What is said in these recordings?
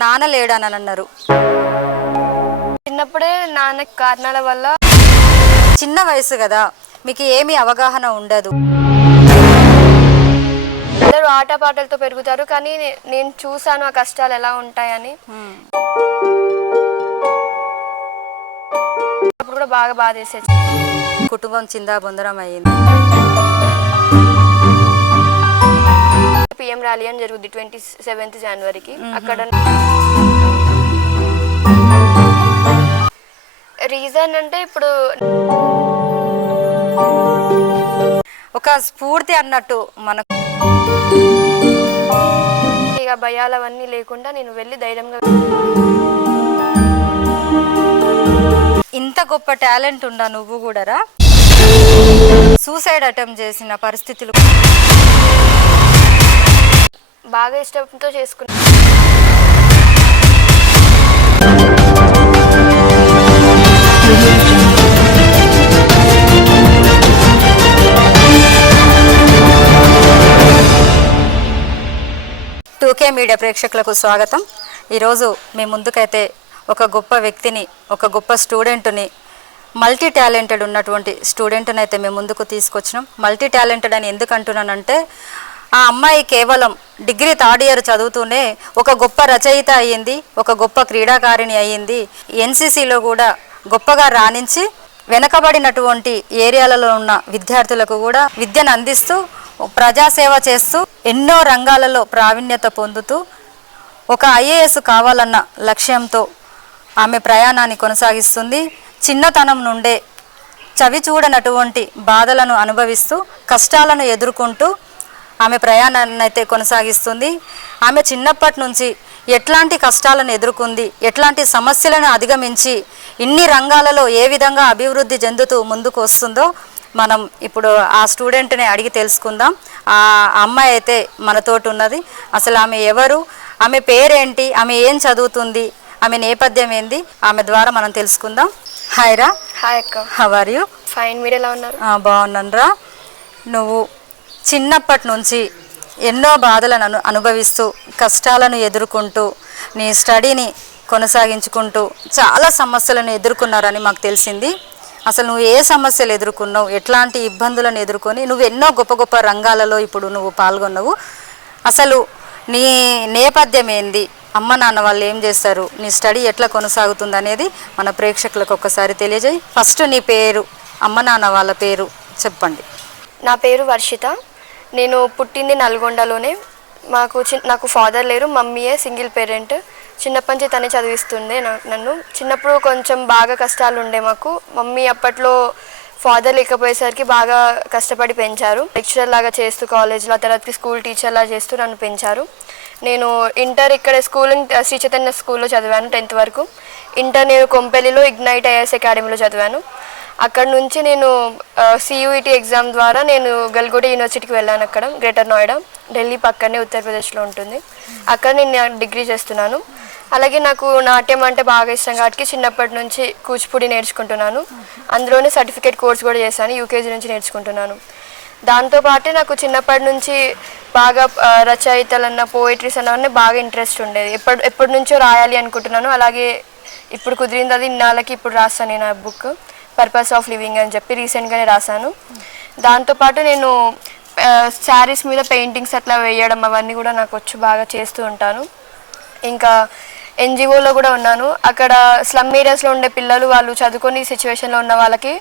నాన్న లేడని అన్నారు. చిన్నప్పుడే నాన్న కారణాల వల్ల. చిన్న వయసు కదా, మీకు ఏమీ అవగాహన ఉండదు. అందరూ ఆటపాటలతో పెరుగుతారు, కానీ నేను చూసాను ఆ కష్టాలు ఎలా ఉంటాయని. అప్పుడు కూడా బాగా బాధేసేది. కుటుంబం చిందాబొందరం అయ్యింది. పిఎం ర్యాలీ అని జరుగుద్ది 27th జనవరికి. అక్కడ రీజన్ అంటే ఇప్పుడు ఒక స్ఫూర్తి అన్నట్టు మనకు ఇక భయాలు అవన్నీ లేకుండా నేను వెళ్ళి ధైర్యంగా. ఇంత గొప్ప టాలెంట్ ఉందా నువ్వు కూడా? సూసైడ్ అటెంప్ట్ చేసిన పరిస్థితులు. బాగా ఇష్టంతో చేసుకున్నా. టూకే మీడియా ప్రేక్షకులకు స్వాగతం. ఈరోజు మీ ముందుకైతే ఒక గొప్ప వ్యక్తిని, ఒక గొప్ప స్టూడెంట్ని, మల్టీ టాలెంటెడ్ ఉన్నటువంటి స్టూడెంట్ని అయితే మేము ముందుకు తీసుకొచ్చినాం. మల్టీ టాలెంటెడ్ అని ఎందుకు అంటున్నానంటే, ఆ అమ్మాయి కేవలం డిగ్రీ 3rd ఇయర్ చదువుతూనే ఒక గొప్ప రచయిత అయ్యింది, ఒక గొప్ప క్రీడాకారిణి అయ్యింది. ఎన్సీసీలో కూడా గొప్పగా రాణించి వెనకబడినటువంటి ఏరియాలలో ఉన్న విద్యార్థులకు కూడా విద్యను అందిస్తూ, ప్రజాసేవ చేస్తూ, ఎన్నో రంగాలలో ప్రావీణ్యత పొందుతూ ఒక ఐఏఎస్ కావాలన్న లక్ష్యంతో ఆమె ప్రయాణాన్ని కొనసాగిస్తుంది. చిన్నతనం నుండే చవి చూడనటువంటి బాధలను అనుభవిస్తూ, కష్టాలను ఎదుర్కొంటూ ఆమె ప్రయాణాన్ని అయితే కొనసాగిస్తుంది. ఆమె చిన్నప్పటి నుంచి ఎట్లాంటి కష్టాలను ఎదుర్కొంది, ఎట్లాంటి సమస్యలను అధిగమించి ఇన్ని రంగాలలో ఏ విధంగా అభివృద్ధి చెందుతూ ముందుకు వస్తుందో మనం ఇప్పుడు ఆ స్టూడెంట్ని అడిగి తెలుసుకుందాం. ఆ అమ్మాయి అయితే మనతోటి ఉన్నది. అసలు ఆమె ఎవరు, ఆమె పేరేంటి, ఆమె ఏం చదువుతుంది, ఆమె నేపథ్యం ఏంది, ఆమె ద్వారా మనం తెలుసుకుందాం. హాయ్ రా. హాయ్ అక్క. How are you? ఫైన్, మీరు ఎలా ఉన్నారు? బాగున్నాను రా. నువ్వు చిన్నప్పటి నుంచి ఎన్నో బాధలను అనుభవిస్తూ, కష్టాలను ఎదుర్కొంటూ, నీ స్టడీని కొనసాగించుకుంటూ చాలా సమస్యలను ఎదుర్కొన్నారని మాకు తెలిసింది. అసలు నువ్వు ఏ సమస్యలు ఎదుర్కొన్నావు, ఎట్లాంటి ఇబ్బందులను ఎదుర్కొని నువ్వు ఎన్నో గొప్ప గొప్ప రంగాలలో ఇప్పుడు నువ్వు పాల్గొన్నావు. అసలు నీ నేపథ్యం ఏంది, అమ్మ నాన్న వాళ్ళు ఏం చేస్తారు, నీ స్టడీ ఎట్లా కొనసాగుతుంది అనేది మన ప్రేక్షకులకు ఒక్కసారి తెలియజేయి. ఫస్ట్ నీ పేరు, అమ్మ నాన్న వాళ్ళ పేరు చెప్పండి. నా పేరు వర్షిత. నేను పుట్టింది నల్గొండలోనే. నాకు ఫాదర్ లేరు, మమ్మీయే సింగిల్ పేరెంట్. చిన్నప్పటి నుంచి తనే చదివిస్తుండే నన్ను. చిన్నప్పుడు కొంచెం బాగా కష్టాలు ఉండే మాకు. మమ్మీ అప్పట్లో ఫాదర్ లేకపోయేసరికి బాగా కష్టపడి పెంచారు. లెక్చరర్ లాగా చేస్తూ కాలేజ్లో, తర్వాతకి స్కూల్ టీచర్లా చేస్తూ నన్ను పెంచారు. నేను ఇంటర్ ఇక్కడ శ్రీ చైతన్య స్కూల్లో చదివాను 10th వరకు. ఇంటర్ నేను కొంపెల్లిలో ఇగ్నైట్ ఐఏఎస్ అకాడమీలో చదివాను. అక్కడ నుంచి నేను CUET ఎగ్జామ్ ద్వారా నేను గల్గోట యూనివర్సిటీకి వెళ్ళాను. అక్కడ గ్రేటర్ నోయిడా, ఢిల్లీ పక్కనే, ఉత్తరప్రదేశ్లో ఉంటుంది. అక్కడ నేను డిగ్రీ చేస్తున్నాను. అలాగే నాకు నాట్యం అంటే బాగా ఇష్టం కాబట్టి చిన్నప్పటి నుంచి కూచిపూడి నేర్చుకుంటున్నాను. అందులోనే సర్టిఫికేట్ కోర్స్ కూడా చేశాను, UKG నుంచి నేర్చుకుంటున్నాను. దాంతోపాటే నాకు చిన్నప్పటి నుంచి బాగా రచయితలన్న, పోయిటరీస్ అన్నవన్నీ బాగా ఇంట్రెస్ట్ ఉండేది. ఎప్పటి నుంచో రాయాలి అనుకుంటున్నాను. అలాగే ఇప్పుడు కుదిరింది, అది ఇన్నాళ్ళకి ఇప్పుడు రాస్తాను నేను ఆ బుక్, పర్పస్ ఆఫ్ లివింగ్ అని చెప్పి రీసెంట్గానే రాశాను. దాంతోపాటు నేను శారీస్ మీద పెయింటింగ్స్ అట్లా వేయడం అవన్నీ కూడా నాకు వచ్చి బాగా చేస్తూ ఉంటాను. ఇంకా NGOలో కూడా ఉన్నాను. అక్కడ స్లమ్ ఏరియాస్లో ఉండే పిల్లలు, వాళ్ళు చదువుకొని సిచ్యువేషన్లో ఉన్న వాళ్ళకి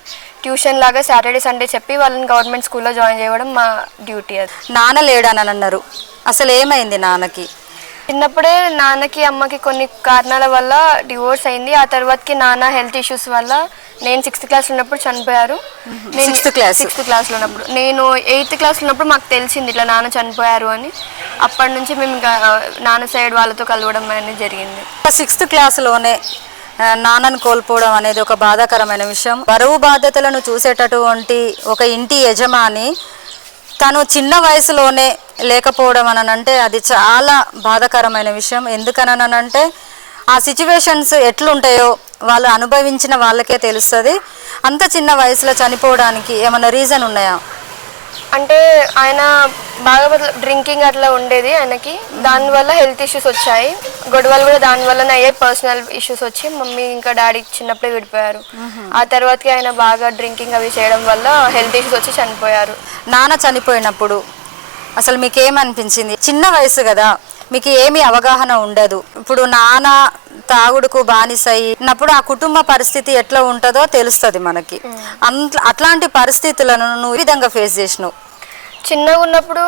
ట్యూషన్ లాగా సాటర్డే సండే చెప్పి వాళ్ళని గవర్నమెంట్ స్కూల్లో జాయిన్ చేయడం మా డ్యూటీ. అది. నాన్న లేడని అన్నారు. అసలు ఏమైంది నాన్నకి? చిన్నప్పుడే నాన్నకి అమ్మకి కొన్ని కారణాల వల్ల డివోర్స్ అయింది. ఆ తర్వాతకి నాన్న హెల్త్ ఇష్యూస్ వల్ల నేను 6th క్లాస్ ఉన్నప్పుడు చనిపోయారు. 6th క్లాస్లో ఉన్నప్పుడు, నేను 8th క్లాస్లో ఉన్నప్పుడు మాకు తెలిసింది ఇట్లా నాన్న చనిపోయారు అని. అప్పటి నుంచి మేము నాన్న సైడ్ వాళ్ళతో కలవడం అనేది జరిగింది. 6th క్లాస్లోనే నాన్నను కోల్పోవడం అనేది ఒక బాధాకరమైన విషయం. బరువు బాధ్యతలను చూసేటటువంటి ఒక ఇంటి యజమాని తను చిన్న వయసులోనే లేకపోవడం అనంటే అది చాలా బాధాకరమైన విషయం. ఎందుకనంటే ఆ సిచ్యువేషన్స్ ఎట్లుంటాయో వాళ్ళు అనుభవించిన వాళ్ళకే తెలుస్తుంది. అంత చిన్న వయసులో చనిపోవడానికి ఏమైనా రీజన్ ఉన్నాయా? అంటే ఆయన బాగా డ్రింకింగ్ అట్లా ఉండేది ఆయనకి, దానివల్ల హెల్త్ ఇష్యూస్ వచ్చాయి, గొడవలు కూడా దానివల్లనే అయ్యాయి, పర్సనల్ ఇష్యూస్ వచ్చి మమ్మీ ఇంకా డాడీ చిన్నప్పుడే విడిపోయారు. ఆ తర్వాతకి ఆయన బాగా డ్రింకింగ్ అవి చేయడం వల్ల హెల్త్ ఇష్యూస్ వచ్చి చనిపోయారు. నాన్న చనిపోయినప్పుడు అసలు మీకు ఏమనిపించింది? చిన్న వయసు కదా, మీకు ఏమీ అవగాహన ఉండదు. ఇప్పుడు నాన్న తాగుడుకు బానిసైనప్పుడు ఆ కుటుంబ పరిస్థితి ఎట్లా ఉంటుందో తెలుస్తుంది మనకి. అట్లాంటి పరిస్థితులను నువ్వు ఈ విధంగా ఫేస్ చేసినావు? చిన్నగా ఉన్నప్పుడు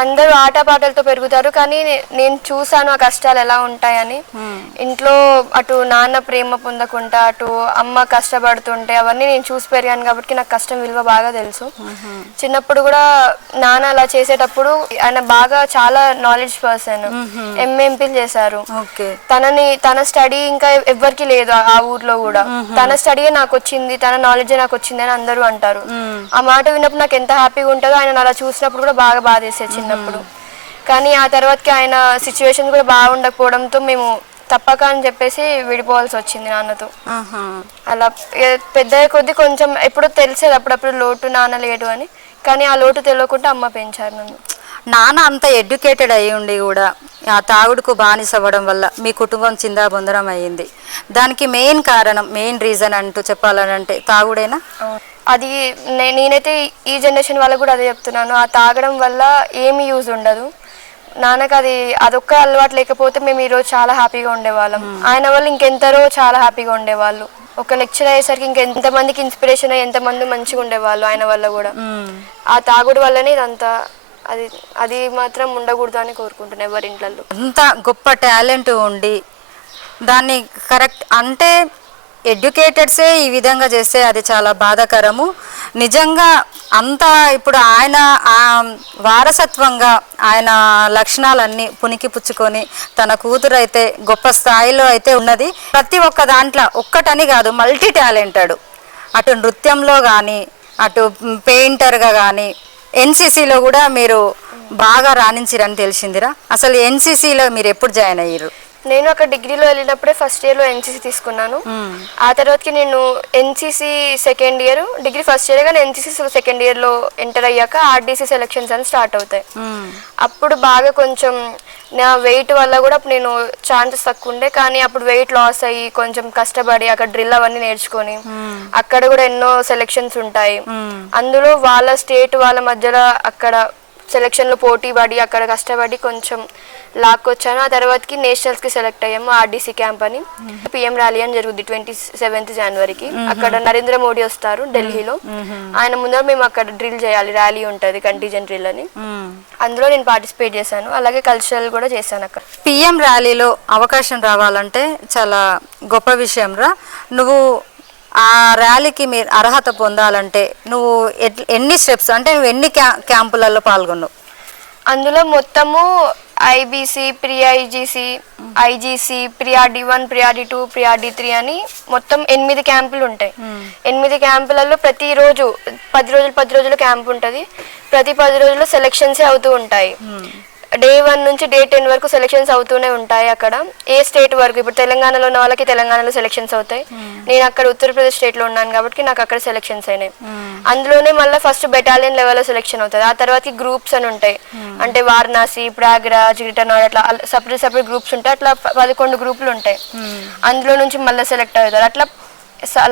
అందరూ ఆటపాటలతో పెరుగుతారు, కానీ నేను చూసాను ఆ కష్టాలు ఎలా ఉంటాయని. ఇంట్లో అటు నాన్న ప్రేమ పొందకుండా అటు అమ్మ కష్టపడుతుంటే అవన్నీ నేను చూసి పెరిగాను కాబట్టి నాకు కష్టం విలువ బాగా తెలుసు. చిన్నప్పుడు కూడా నాన్న అలా చేసేటప్పుడు ఆయన బాగా చాలా నాలెడ్జ్ పర్సన్, ఎంపీలు చేశారు. తన స్టడీ ఇంకా ఎవ్వరికి లేదు ఆ ఊర్లో కూడా. తన స్టడీ నాకు వచ్చింది, తన నాలెడ్జ్ నాకు వచ్చింది అని అందరూ అంటారు. ఆ మాట విన్నప్పుడు నాకు ఎంత హ్యాపీగా ఉంటుందో, ఆయన అలా చూసినప్పుడు కూడా బాగా బాధేసేది చిన్నప్పుడు. కానీ ఆ తర్వాతకి ఆయన సిచ్యువేషన్ కూడా బాగుండకపోవడంతో మేము తప్పక అని చెప్పేసి విడిపోవాల్సి వచ్చింది నాన్నతో. అలా పెద్ద కొద్ది కొంచెం ఎప్పుడో తెలిసేది అప్పుడప్పుడు లోటు నాన్న లేడు అని, కానీ ఆ లోటు తెలియకుండా అమ్మ పెంచారు నన్ను. నాన్న అంత ఎడ్యుకేటెడ్ అయ్యి ఉండి కూడా ఆ తాగుడుకు బానిస అవ్వడం వల్ల మీ కుటుంబం చిందాబొందరం అయ్యింది. దానికి మెయిన్ కారణం, మెయిన్ రీజన్ అంటూ చెప్పాలనంటే తాగుడేనా? అది నేనైతే ఈ జనరేషన్ వాళ్ళకు కూడా అదే చెప్తున్నాను. ఆ తాగడం వల్ల ఏమి యూజ్ ఉండదు. నాన్నకు అదొక్క అలవాటు లేకపోతే మేము ఈరోజు చాలా హ్యాపీగా ఉండేవాళ్ళం. ఆయన వల్ల ఇంకెంతరో చాలా హ్యాపీగా ఉండేవాళ్ళు. ఒక లెక్చర్ అయ్యేసరికి ఇంకెంతమందికి ఇన్స్పిరేషన్ అయ్యి ఎంతమంది మంచిగా ఉండేవాళ్ళు ఆయన వల్ల కూడా. ఆ తాగుడు వల్లనే ఇదంతా. అది మాత్రం ఉండకూడదు అని కోరుకుంటున్నాను ఎవరి ఇంట్లో. అంత గొప్ప టాలెంట్ ఉండి దాన్ని కరెక్ట్ అంటే ఎడ్యుకేటెడ్సే ఈ విధంగా చేస్తే అది చాలా బాధాకరము నిజంగా. అంతా ఇప్పుడు ఆయన వారసత్వంగా ఆయన లక్షణాలన్నీ పునికి పుచ్చుకొని తన కూతురు అయితే గొప్ప స్థాయిలో అయితే ఉన్నది. ప్రతి ఒక్క దాంట్లో ఒక్కటని కాదు, మల్టీ టాలెంటెడ్. అటు నృత్యంలో కానీ, అటు పెయింటర్గా కానీ, ఎన్సీసీలో కూడా మీరు బాగా రాణించిరని తెలిసిందిరా. అసలు ఎన్సీసీలో మీరు ఎప్పుడు జాయిన్ అయ్యారు? నేను అక్కడ డిగ్రీలో వెళ్ళినప్పుడే ఫస్ట్ ఇయర్లో ఎన్సీసీ తీసుకున్నాను. ఆ తర్వాతకి నేను NCC second year, degree first year కానీ ఎన్సీసీ సెకండ్ ఇయర్లో ఎంటర్ అయ్యాక ఆర్డీసీ సెలక్షన్స్ అని స్టార్ట్ అవుతాయి. అప్పుడు బాగా కొంచెం నా వెయిట్ వల్ల కూడా నేను ఛాన్సెస్ తక్కువ ఉండే, కానీ అప్పుడు వెయిట్ లాస్ అయ్యి కొంచెం కష్టపడి అక్కడ డ్రిల్ అవన్నీ నేర్చుకొని అక్కడ కూడా ఎన్నో సెలక్షన్స్ ఉంటాయి. అందులో వాళ్ళ స్టేట్ వాళ్ళ మధ్యలో అక్కడ సెలక్షన్లో పోటీ పడి అక్కడ కష్టపడి కొంచెం లాక్కొచ్చాను. ఆ తర్వాతకి నేషనల్స్కి సెలెక్ట్ అయ్యాము. ఆర్డీసీ క్యాంప్ అని పిఎం ర్యాలీ అని జరుగుద్ది 27th జనవరికి. అక్కడ నరేంద్ర మోడీ వస్తారు ఢిల్లీలో. ఆయన ముందర మేము అక్కడ డ్రిల్ చేయాలి, ర్యాలీ ఉంటుంది కంటిజెంట్ డ్రిల్ అని. అందులో నేను పార్టిసిపేట్ చేశాను. అలాగే కల్చరల్ కూడా చేశాను. అక్కడ పిఎం ర్యాలీలో అవకాశం రావాలంటే చాలా గొప్ప విషయం రా. నువ్వు ఆ ర్యాలీకి మీరు అర్హత పొందాలంటే నువ్వు ఎన్ని స్టెప్స్ అంటే నువ్వు ఎన్ని క్యాంపులలో పాల్గొన్నావు? అందులో మొత్తము IBC, pre IGC, IGC, priority 1, priority 2, priority 3 అని మొత్తం 8 క్యాంపులు ఉంటాయి. 8 క్యాంపులలో ప్రతిరోజు 10 రోజులు క్యాంప్ ఉంటుంది. ప్రతి 10 రోజుల్లో సెలక్షన్సే అవుతూ ఉంటాయి. డే 1 నుంచి డే 10 వరకు సెలక్షన్స్ అవుతూనే ఉంటాయి. అక్కడ ఏ స్టేట్ వరకు, ఇప్పుడు తెలంగాణలో ఉన్న వాళ్ళకి తెలంగాణలో సెలక్షన్స్ అవుతాయి. నేను అక్కడ ఉత్తరప్రదేశ్ స్టేట్లో ఉన్నాను కాబట్టి నాకు అక్కడ సెలక్షన్స్ అయినాయి. అందులోనే మళ్ళీ ఫస్ట్ బెటాలియన్ లెవెల్లో సెలక్షన్ అవుతుంది. ఆ తర్వాత గ్రూప్స్ అని ఉంటాయి. అంటే వారణాసి, ప్రయాగ్రాజ్, గిరిటనర్ అట్లా సపరేట్ గ్రూప్స్ ఉంటాయి. అట్లా 11 గ్రూపులు ఉంటాయి. అందులో నుంచి మళ్ళీ సెలెక్ట్ అవుతారు. అట్లా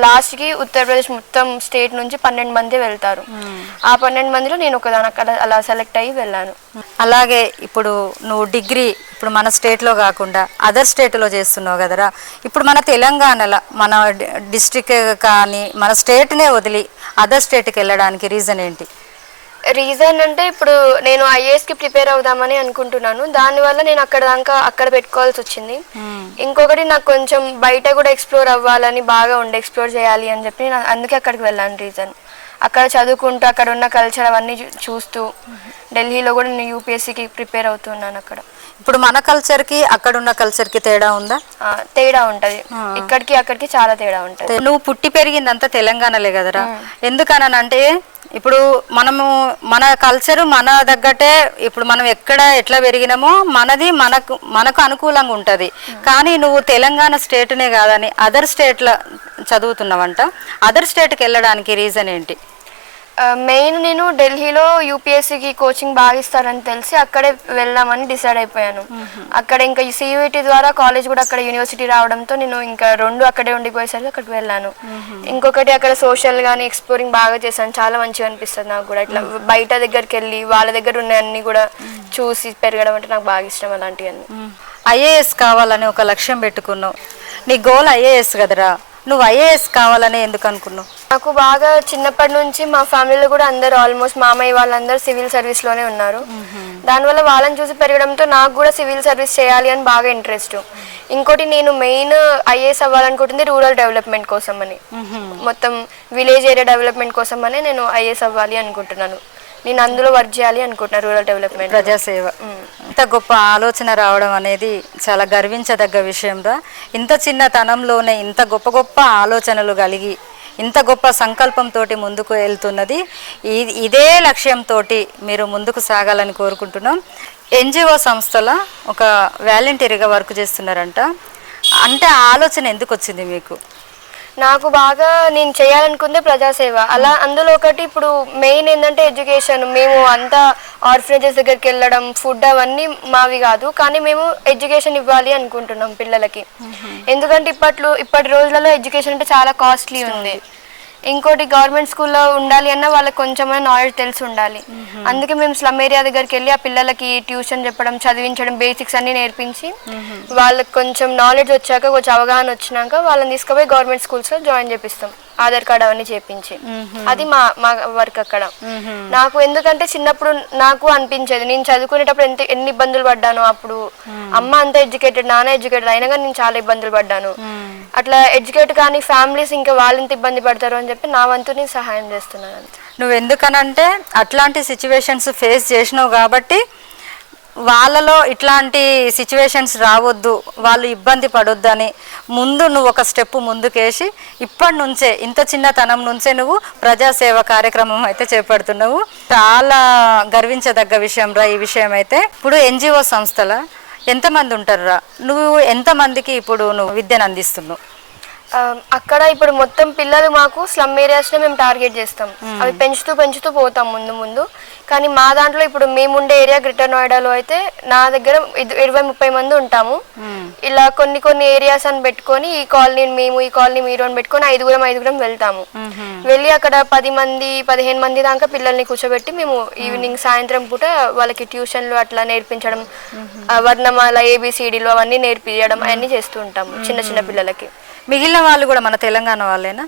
లాస్ట్కి ఉత్తరప్రదేశ్ మొత్తం స్టేట్ నుంచి 12 మంది వెళ్తారు. ఆ 12 మందిలో నేను ఒకదాని అక్కడ అలా సెలెక్ట్ అయ్యి వెళ్ళాను. అలాగే ఇప్పుడు నువ్వు డిగ్రీ ఇప్పుడు మన స్టేట్లో కాకుండా అదర్ స్టేట్లో చేస్తున్నావు కదరా. ఇప్పుడు మన తెలంగాణలో మన డిస్ట్రిక్ట్ కానీ మన స్టేట్నే వదిలి అదర్ స్టేట్కి వెళ్ళడానికి రీజన్ ఏంటి? రీజన్ అంటే ఇప్పుడు నేను ఐఏఎస్కి ప్రిపేర్ అవుదామని అనుకుంటున్నాను. దానివల్ల నేను అక్కడ పెట్టుకోవాల్సి వచ్చింది. ఇంకొకటి నాకు కొంచెం బయట కూడా ఎక్స్ప్లోర్ అవ్వాలని బాగా ఉండే, ఎక్స్ప్లోర్ చేయాలి అని చెప్పి నేను అందుకే అక్కడికి వెళ్ళాను. రీజన్ అక్కడ చదువుకుంటూ అక్కడ ఉన్న కల్చర్ అవన్నీ చూస్తూ ఢిల్లీలో కూడా నేను యూపీఎస్సీకి ప్రిపేర్ అవుతున్నాను. అక్కడ ఇప్పుడు మన కల్చర్కి అక్కడున్న కల్చర్కి తేడా ఉందా? తేడా ఉంటుంది. ఇక్కడికి అక్కడికి చాలా తేడా ఉంటుంది. నువ్వు పుట్టి పెరిగిందంతా తెలంగాణలే కదరా. ఎందుకనంటే ఇప్పుడు మన కల్చరు మన తగ్గట్టే ఇప్పుడు మనం ఎట్లా పెరిగినామో మనకు అనుకూలంగా ఉంటుంది. కానీ నువ్వు తెలంగాణ స్టేట్నే కాదని అదర్ స్టేట్లో చదువుతున్నావంట. అదర్ స్టేట్కి వెళ్ళడానికి రీజన్ ఏంటి? మెయిన్ నేను ఢిల్లీలో యూపీఎస్సీకి కోచింగ్ బాగా ఇస్తారని తెలిసి అక్కడే వెళ్దామని డిసైడ్ అయిపోయాను. అక్కడ ఇంకా సియూఈటీ ద్వారా కాలేజ్ కూడా అక్కడ యూనివర్సిటీ రావడంతో నేను ఇంకా రెండు అక్కడే ఉండిపోయేసరికి అక్కడికి వెళ్ళాను. ఇంకొకటి అక్కడ సోషల్ కానీ ఎక్స్ప్లోరింగ్ బాగా చేశాను. చాలా మంచిగా అనిపిస్తుంది నాకు కూడా. ఇట్లా బయట దగ్గరికి వెళ్ళి వాళ్ళ దగ్గర ఉన్నాయన్నీ కూడా చూసి పెరగడం అంటే నాకు బాగా ఇష్టం. అలాంటివన్నీ. ఐఏఎస్ కావాలని ఒక లక్ష్యం పెట్టుకున్నావు. నీ గోల్ ఐఏఎస్ కదరా, నువ్వు ఐఏఎస్ కావాలని ఎందుకు అనుకున్నావు? నాకు బాగా చిన్నప్పటి నుంచి మా ఫ్యామిలీలో కూడా అందరూ ఆల్మోస్ట్ మామయ్య వాళ్ళందరూ సివిల్ సర్వీస్లోనే ఉన్నారు. దానివల్ల వాళ్ళని చూసి పెరగడంతో నాకు కూడా సివిల్ సర్వీస్ చేయాలి అని బాగా ఇంట్రెస్ట్. ఇంకోటి నేను మెయిన్ ఐఏఎస్ అవ్వాలనుకుంటుంది రూరల్ డెవలప్మెంట్ కోసం అని, మొత్తం విలేజ్ ఏరియా డెవలప్మెంట్ కోసం అని నేను ఐఏఎస్ అవ్వాలి అనుకుంటున్నాను. నేను అందులో వర్క్ చేయాలి అనుకుంటున్నాను, రూరల్ డెవలప్మెంట్, ప్రజాసేవ. ఇంత గొప్ప ఆలోచన రావడం అనేది చాలా గర్వించదగ్గ విషయంరా. ఇంత చిన్నతనంలోనే ఇంత గొప్ప గొప్ప ఆలోచనలు కలిగి ఇంత గొప్ప సంకల్పంతో ముందుకు వెళ్తున్నది. ఇదే లక్ష్యంతో మీరు ముందుకు సాగాలని కోరుకుంటున్నాం. ఎన్జిఓ సంస్థలో ఒక వాలంటీర్గా వర్క్ చేస్తున్నారంట. అంటే ఆలోచన ఎందుకు వచ్చింది మీకు? నాకు బాగా నేను చేయాలనుకుందే ప్రజాసేవ. అలా అందులో ఒకటి ఇప్పుడు మెయిన్ ఏంటంటే ఎడ్యుకేషన్. మేము అంతా ఆర్ఫనేజెస్ దగ్గరికి వెళ్ళడం, ఫుడ్ అవన్నీ మావి కాదు, కానీ మేము ఎడ్యుకేషన్ ఇవ్వాలి అనుకుంటున్నాం పిల్లలకి. ఎందుకంటే ఇప్పటి రోజులలో ఎడ్యుకేషన్ అంటే చాలా కాస్ట్లీ ఉంది. ఇంకోటి గవర్నమెంట్ స్కూల్లో ఉండాలి అన్నా వాళ్ళకి కొంచెమైనా నాలెడ్జ్ తెలిసి ఉండాలి. అందుకే మేము స్లమ్ ఏరియా దగ్గరికి వెళ్ళి ఆ పిల్లలకి ట్యూషన్ చెప్పడం, చదివించడం, బేసిక్స్ అన్ని నేర్పించి వాళ్ళకి కొంచెం నాలెడ్జ్ వచ్చాక, కొంచెం అవగాహన వచ్చినాక వాళ్ళని తీసుకుపోయి గవర్నమెంట్ స్కూల్స్లో జాయిన్ చేపిస్తాం, ఆధార్ కార్డ్ అవన్నీ చేపించి. అది మా వర్క్ అక్కడ. నాకు ఎందుకంటే చిన్నప్పుడు నాకు అనిపించేది, నేను చదువుకునేటప్పుడు ఎన్ని ఇబ్బందులు పడ్డాను. అప్పుడు అమ్మ అంత ఎడ్యుకేటెడ్, నాన్న ఎడ్యుకేటెడ్, అయినా కానీ నేను చాలా ఇబ్బందులు పడ్డాను. అట్లా ఎడ్యుకేట్ కానీ ఫ్యామిలీస్ ఇంకా వాళ్ళు ఇంత ఇబ్బంది పడతారు అని చెప్పి నా వంతు నేను సహాయం చేస్తున్నాను. నువ్వు ఎందుకనంటే అట్లాంటి సిచ్యువేషన్స్ ఫేస్ చేసినావు కాబట్టి వాళ్ళలో ఇట్లాంటి సిచ్యువేషన్స్ రావద్దు, వాళ్ళు ఇబ్బంది పడొద్దని ముందు నువ్వు ఒక స్టెప్ ముందుకేసి ఇప్పటి నుంచే, ఇంత చిన్నతనం నుంచే నువ్వు ప్రజాసేవ కార్యక్రమం అయితే చేపడుతున్నావు. చాలా గర్వించదగ్గ విషయం రా ఈ విషయం అయితే. ఇప్పుడు ఎన్జిఓ సంస్థల ఎంతమంది ఉంటారురా? నువ్వు ఎంతమందికి ఇప్పుడు నువ్వు విద్యను అందిస్తున్నావు? అక్కడ ఇప్పుడు మొత్తం పిల్లలు మాకు స్లమ్ ఏరియాస్నే మేము టార్గెట్ చేస్తాం. అవి పెంచుతూ పోతాం ముందు. కానీ మా దాంట్లో ఇప్పుడు మేముండే ఏరియా గ్రేటర్ నోయిడాలో అయితే నా దగ్గర 20-30 మంది ఉంటాము. ఇలా కొన్ని ఏరియాస్ అని పెట్టుకొని ఈ కాలనీ మేము, ఈ కాలనీ మీరు అని పెట్టుకొని ఐదుగురం వెళ్తాము. వెళ్ళి అక్కడ 10 మంది 15 మంది దాకా పిల్లల్ని కూర్చోబెట్టి మేము ఈవినింగ్ సాయంత్రం పూట వాళ్ళకి ట్యూషన్లు అట్లా నేర్పించడం, వర్ణమాల ABCDలు అవన్నీ నేర్పించడం అవన్నీ చేస్తూ ఉంటాము చిన్న పిల్లలకి. మిగిలిన వాళ్ళు కూడా మన తెలంగాణ వాళ్ళేనా?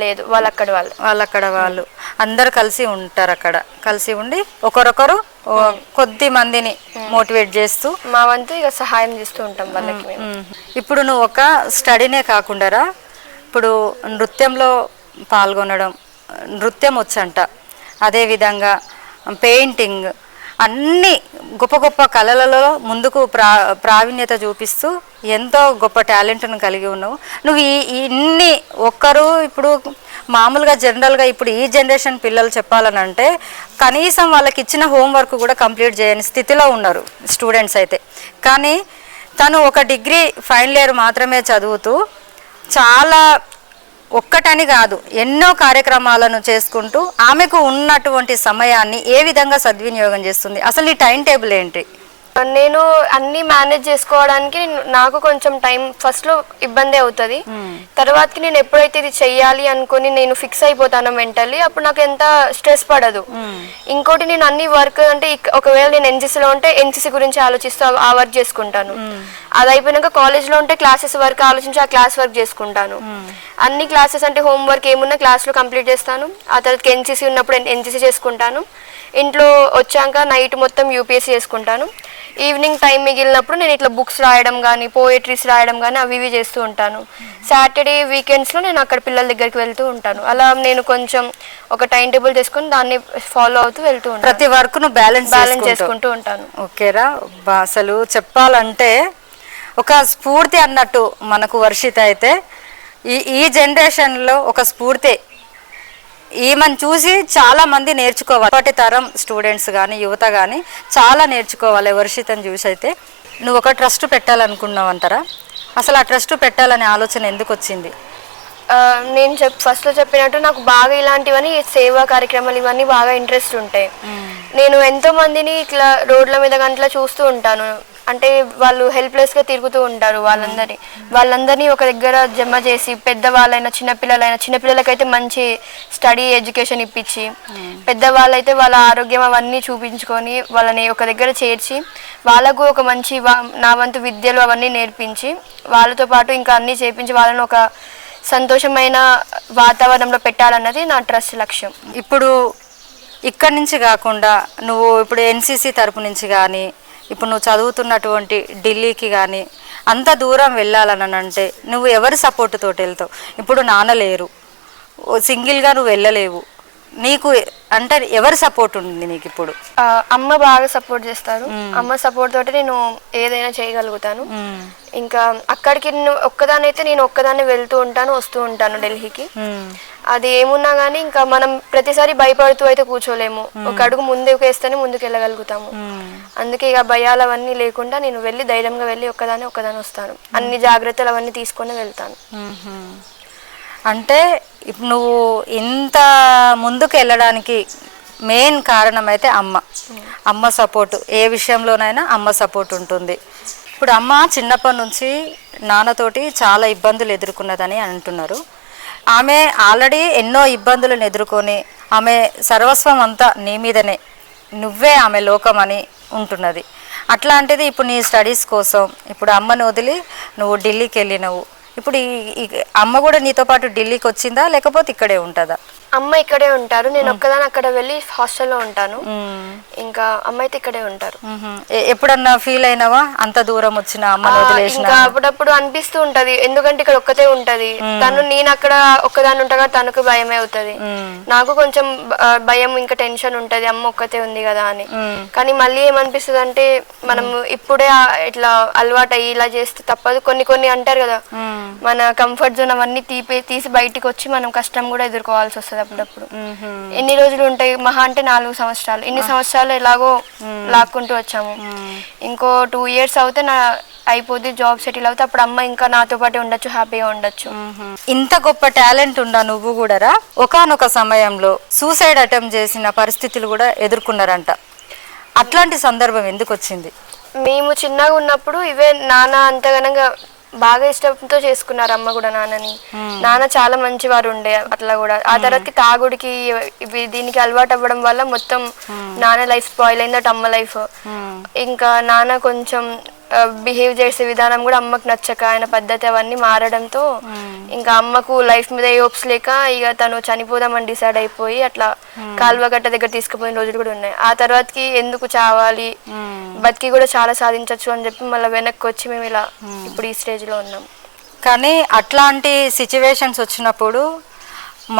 లేదు, వాళ్ళక్కడ వాళ్ళు అందరు కలిసి ఉంటారు. అక్కడ కలిసి ఉండి ఒకరొకరు కొద్ది మందిని మోటివేట్ చేస్తూ మా వంతు ఇక సహాయం చేస్తూ ఉంటాం వాళ్ళకి. ఇప్పుడు నువ్వు ఒక స్టడీనే కాకుండా ఇప్పుడు నృత్యంలో పాల్గొనడం, నృత్యం వచ్చంట, అదేవిధంగా పెయింటింగ్, అన్ని గొప్ప గొప్ప కళలలో ముందుకు ప్రావీణ్యత చూపిస్తూ ఎంతో గొప్ప టాలెంట్ను కలిగి ఉన్నావు నువ్వు. ఇన్ని ఒక్కరు ఇప్పుడు మామూలుగా జనరల్గా ఇప్పుడు ఈ జనరేషన్ పిల్లలు చెప్పాలనంటే కనీసం వాళ్ళకి ఇచ్చిన హోంవర్క్ కూడా కంప్లీట్ చేయని స్థితిలో ఉన్నారు స్టూడెంట్స్ అయితే. కానీ తను ఒక డిగ్రీ ఫైనల్ ఇయర్ మాత్రమే చదువుతూ చాలా ఒక్కటని కాదు ఎన్నో కార్యక్రమాలను చేసుకుంటూ ఆమెకు ఉన్నటువంటి సమయాన్ని ఏ విధంగా సద్వినియోగం చేస్తుంది? అసలు నీ టైం టేబుల్ ఏంటి? నేను అన్ని మేనేజ్ చేసుకోవడానికి నాకు కొంచెం టైం ఫస్ట్లో ఇబ్బంది అవుతుంది. తర్వాతకి నేను ఎప్పుడైతే ఇది చెయ్యాలి అనుకుని నేను ఫిక్స్ అయిపోతాను మెంటల్లీ, అప్పుడు నాకు ఎంత స్ట్రెస్ పడదు. ఇంకోటి నేను అన్ని వర్క్ అంటే ఒకవేళ నేను ఎన్సీసీలో ఉంటే ఎన్సీసీ గురించి ఆలోచిస్తూ ఆ వర్క్ చేసుకుంటాను. అది అయిపోయినాక కాలేజ్లో ఉంటే క్లాసెస్ వర్క్ ఆలోచించి ఆ క్లాస్ వర్క్ చేసుకుంటాను. అన్ని క్లాసెస్ అంటే హోంవర్క్ ఏమున్నా క్లాస్లో కంప్లీట్ చేస్తాను. ఆ తర్వాత ఎన్సీసీ ఉన్నప్పుడు ఎన్సీసీ చేసుకుంటాను. ఇంట్లో వచ్చాక నైట్ మొత్తం యూపీఎస్సీ చేసుకుంటాను. ఈవినింగ్ టైం మిగిలినప్పుడు నేను ఇట్లా బుక్స్ రాయడం కానీ పోయట్రీస్ రాయడం కానీ అవి చేస్తూ ఉంటాను. సాటర్డే వీకెండ్స్లో నేను అక్కడ పిల్లల దగ్గరికి వెళ్తూ ఉంటాను. అలా నేను కొంచెం ఒక టైం టేబుల్ చేసుకుని దాన్ని ఫాలో అవుతూ వెళ్తూ ఉంటాను. ప్రతి వర్క్ ను బ్యాలెన్స్ చేసుకుంటూ ఉంటాను. ఓకేరా, అసలు చెప్పాలంటే ఒక స్ఫూర్తి అన్నట్టు మనకు వర్షిత అయితే ఈ జనరేషన్లో ఒక స్ఫూర్తి. ఈమెను చూసి చాలా మంది నేర్చుకోవాలి. ఇప్పటి తరం స్టూడెంట్స్ కానీ యువత కానీ చాలా నేర్చుకోవాలి వర్షితను చూసి. అయితే నువ్వు ఒక ట్రస్ట్ పెట్టాలనుకున్నావు అంటారా? అసలు ఆ ట్రస్ట్ పెట్టాలనే ఆలోచన ఎందుకు వచ్చింది? నేను ఫస్ట్లో చెప్పినట్టు నాకు బాగా ఇలాంటివన్నీ సేవా కార్యక్రమాలు ఇవన్నీ బాగా ఇంట్రెస్ట్ ఉంటాయి. నేను ఎంతో మందిని ఇట్లా రోడ్ల మీద గంటలా చూస్తూ ఉంటాను. అంటే వాళ్ళు హెల్ప్లెస్గా తిరుగుతూ ఉంటారు. వాళ్ళందరినీ ఒక దగ్గర జమ చేసి పెద్దవాళ్ళైనా చిన్నపిల్లలకైతే మంచి స్టడీ ఎడ్యుకేషన్ ఇప్పించి, పెద్దవాళ్ళైతే వాళ్ళ ఆరోగ్యం అవన్నీ చూపించుకొని వాళ్ళని ఒక దగ్గర చేర్చి వాళ్ళకు ఒక మంచి నా వంతు విద్యలు అవన్నీ నేర్పించి వాళ్ళతో పాటు ఇంకా అన్నీ చేపించి వాళ్ళని ఒక సంతోషమైన వాతావరణంలో పెట్టాలన్నది నా ట్రస్ట్ లక్ష్యం. ఇప్పుడు ఇక్కడి నుంచి కాకుండా నువ్వు ఇప్పుడు ఎన్సిసి తరపు నుంచి కానీ ఇప్పుడు నువ్వు చదువుతున్నటువంటి ఢిల్లీకి కానీ అంత దూరం వెళ్ళాలని అంటే నువ్వు ఎవరి సపోర్ట్ తోటి వెళ్తావు? ఇప్పుడు నాన్న లేరు, సింగిల్గా నువ్వు వెళ్ళలేవు, నీకు అంటే ఎవరి సపోర్ట్ ఉంది నీకు ఇప్పుడు? అమ్మ బాగా సపోర్ట్ చేస్తారు. అమ్మ సపోర్ట్ తోటి నేను ఏదైనా చేయగలుగుతాను. ఇంకా అక్కడికి నేను ఒక్కదాన్ని వెళ్తూ ఉంటాను, వస్తూ ఉంటాను ఢిల్లీకి. అది ఏమున్నా కానీ ఇంకా మనం ప్రతిసారి భయపడుతూ అయితే కూర్చోలేము. ఒక అడుగు ముందుకు వేస్తేనే ముందుకు వెళ్ళగలుగుతాము. అందుకే ఇక భయాలు అవన్నీ లేకుండా నేను వెళ్ళి ధైర్యంగా వెళ్ళి ఒక్కదాన్ని వస్తాను. అన్ని జాగ్రత్తలు అవన్నీ తీసుకొని వెళ్తాను. అంటే నువ్వు ఇంత ముందుకు వెళ్ళడానికి మెయిన్ కారణం అయితే అమ్మ సపోర్టు. ఏ విషయంలోనైనా అమ్మ సపోర్ట్ ఉంటుంది. ఇప్పుడు అమ్మ చిన్నప్పటి నుంచి నాన్నతోటి చాలా ఇబ్బందులు ఎదుర్కొన్నదని అంటున్నారు. ఆమె ఆల్రెడీ ఎన్నో ఇబ్బందులను ఎదుర్కొని ఆమె సర్వస్వం అంతా నీ మీదనే, నువ్వే ఆమె లోకం అని ఉంటున్నది. అట్లాంటిది ఇప్పుడు నీ స్టడీస్ కోసం ఇప్పుడు అమ్మను వదిలి నువ్వు ఢిల్లీకి వెళ్ళినవు. ఇప్పుడు ఈ అమ్మ కూడా నీతో పాటు ఢిల్లీకి వచ్చిందా లేకపోతే ఇక్కడే ఉంటుందా? అమ్మ ఇక్కడే ఉంటారు. నేను ఒక్కదాని అక్కడ వెళ్ళి హాస్టల్లో ఉంటాను. ఇంకా అమ్మ అయితే ఇక్కడే ఉంటారు. ఎప్పుడన్నా ఫీల్ అయినావా అంత దూరం వచ్చిన అమ్మని వదిలేసిన? ఇంకా అప్పుడప్పుడు అనిపిస్తూ ఉంటది. ఎందుకంటే ఇక్కడ ఒక్కతే ఉంటది నేను అక్కడ ఒక్కదాన్ని ఉంటాగా తనకు భయమే అవుతుంది. నాకు కొంచెం భయం ఇంకా టెన్షన్ ఉంటది అమ్మ ఒక్కతే ఉంది కదా అని. కానీ మళ్ళీ ఏమనిపిస్తుంది అంటే మనం ఇప్పుడే ఇట్లా అలవాటు అయ్యి ఇలా చేస్తే తప్పదు. కొన్ని అంటారు కదా, మన కంఫర్ట్ జోన్ అవన్నీ తీసి బయటికి వచ్చి మనం కష్టం కూడా ఎదుర్కోవాల్సి వస్తుంది అప్పుడప్పుడు. ఎన్ని రోజులు ఉంటాయి మహా అంటే 4 సంవత్సరాలు. ఇన్ని సంవత్సరాలు ఎలాగో లాక్కుంటూ వచ్చాము. ఇంకో 2 years అవుతే అయిపోద్ది, జాబ్ సెటిల్ అవుతే అప్పుడు అమ్మ ఇంకా నాతో పాటు ఉండొచ్చు, హ్యాపీగా ఉండొచ్చు. ఇంత గొప్ప టాలెంట్ ఉందా నువ్వు కూడా? ఒకానొక సమయంలో సూసైడ్ అటెంప్ట్ చేసిన పరిస్థితులు కూడా ఎదుర్కొన్నారంట. అట్లాంటి సందర్భం ఎందుకు వచ్చింది? మేము చిన్నగా ఉన్నప్పుడు ఇవే నాన్న అంతగానంగా బాగా ఇష్టంతో చేసుకున్నారు అమ్మ కూడా నాన్నని. నాన్న చాలా మంచివారు ఉండే అట్లా కూడా. ఆ తర్వాతకి తాగుడికి దీనికి అలవాటు అవ్వడం వల్ల మొత్తం నాన్న లైఫ్ స్పాయిల్ అయిందట, అమ్మ లైఫ్. ఇంకా నాన్న కొంచెం బిహేవ్ చేసే విధానం కూడా అమ్మకు నచ్చక ఆయన పద్ధతి అవన్నీ మారడంతో ఇంకా అమ్మకు లైఫ్ మీద ఏ హోప్స్ లేక ఇక తను చనిపోదామని డిసైడ్ అయిపోయి అట్లా కాల్వగట్ట దగ్గర తీసుకుపోయిన రోజులు కూడా ఉన్నాయి. ఆ తర్వాతకి ఎందుకు చావాలి, బతికి కూడా చాలా సాధించవచ్చు అని చెప్పి మళ్ళీ వెనక్కి వచ్చి మేము ఇలా ఇప్పుడు ఈ స్టేజ్లో ఉన్నాం. కానీ అట్లాంటి సిచ్యువేషన్స్ వచ్చినప్పుడు